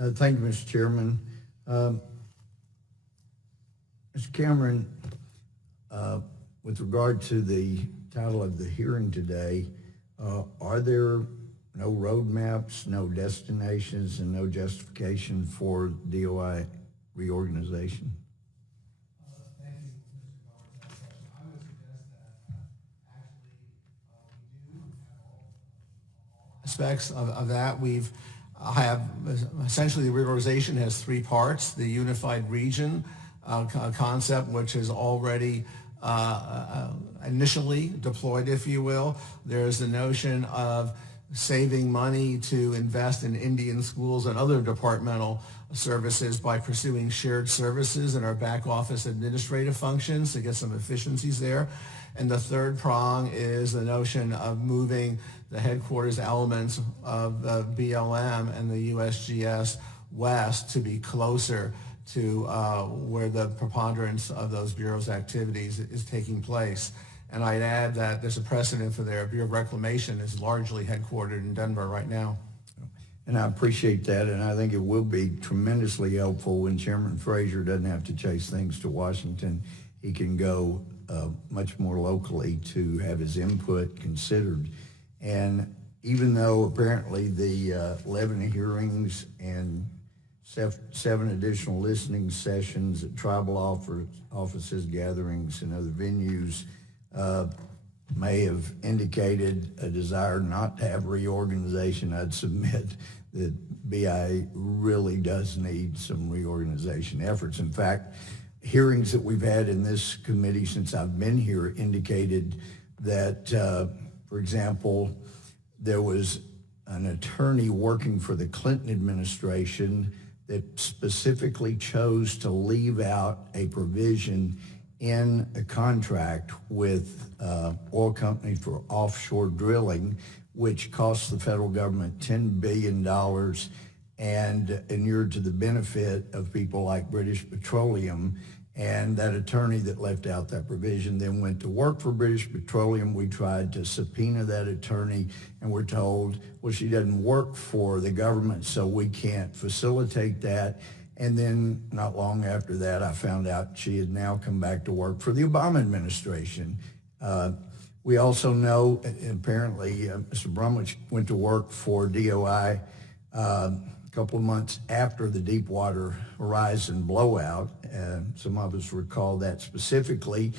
Thank you, Mr. Chairman. Mr. Cameron, with regard to the title of the hearing today, are there no roadmaps, no destinations, and no justification for DOI reorganization? Thank you, Mr. Gohmert, for that question. I would suggest that actually we do have all aspects of that. We've have essentially the reorganization has three parts: the unified region concept, which is already initially deployed, if you will. There's the notion of saving money to invest in Indian schools and other departmental services by pursuing shared services in our back office administrative functions to get some efficiencies there. And the third prong is the notion of moving the headquarters elements of BLM and the USGS West to be closer to where the preponderance of those bureaus' activities is taking place. And I'd add that there's a precedent for their Bureau of Reclamation is largely headquartered in Denver right now. And I appreciate that, and I think it will be tremendously helpful when Chairman Frazier doesn't have to chase things to Washington. He can go much more locally to have his input considered. And even though apparently the 11 hearings and 7 additional listening sessions at tribal offices, gatherings, and other venues may have indicated a desire not to have reorganization, I'd submit that BIA really does need some reorganization efforts. In fact, hearings that we've had in this committee since I've been here indicated that, for example, there was an attorney working for the Clinton administration that specifically chose to leave out a provision in a contract with oil companies for offshore drilling, which cost the federal government $10 billion and inured to the benefit of people like British Petroleum. And that attorney that left out that provision then went to work for British Petroleum. We tried to subpoena that attorney, and we're told, well, she doesn't work for the government, so we can't facilitate that. And then not long after that, I found out she had now come back to work for the Obama administration. We also know, apparently, Mr. Brumwich went to work for DOI a couple of months after the Deepwater Horizon blowout. Some of us recall that specifically.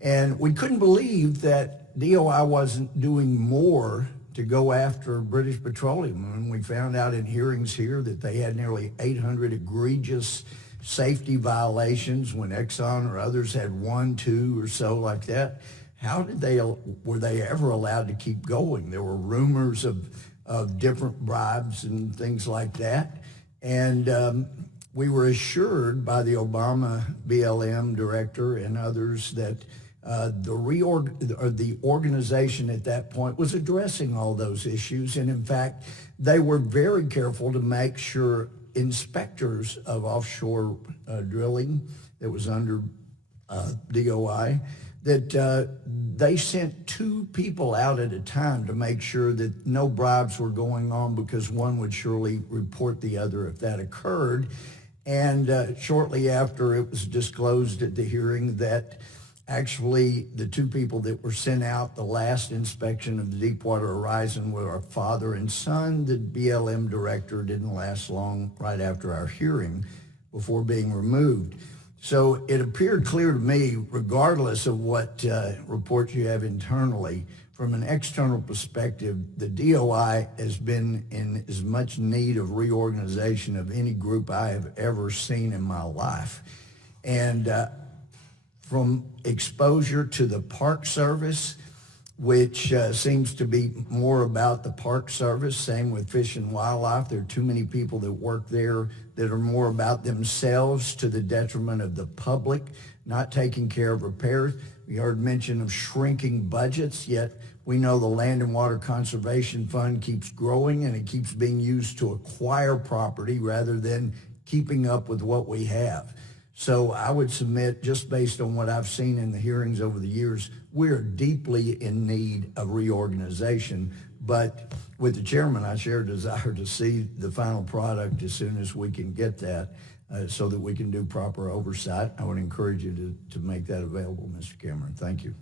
And we couldn't believe that DOI wasn't doing more to go after British Petroleum. And we found out in hearings here that they had nearly 800 egregious safety violations when Exxon or others had 1, 2 or so like that. How were they ever allowed to keep going? There were rumors of different bribes and things like that. And we were assured by the Obama BLM director and others that the organization at that point was addressing all those issues. And in fact, they were very careful to make sure inspectors of offshore drilling that was under DOI, that they sent 2 people out at a time to make sure that no bribes were going on, because one would surely report the other if that occurred. And shortly after, it was disclosed at the hearing that actually the 2 people that were sent out the last inspection of the Deepwater Horizon were a father and son. The BLM director didn't last long right after our hearing before being removed. So it appeared clear to me, regardless of what reports you have internally, from an external perspective, the DOI has been in as much need of reorganization of any group I have ever seen in my life. And from exposure to the Park Service, which seems to be more about the Park Service, same with Fish and Wildlife. There are too many people that work there that are more about themselves to the detriment of the public, not taking care of repairs. We heard mention of shrinking budgets, yet we know the Land and Water Conservation Fund keeps growing and it keeps being used to acquire property rather than keeping up with what we have. So I would submit, just based on what I've seen in the hearings over the years, we're deeply in need of reorganization. But with the chairman, I share a desire to see the final product as soon as we can get that, so that we can do proper oversight. I would encourage you to make that available, Mr. Cameron. Thank you.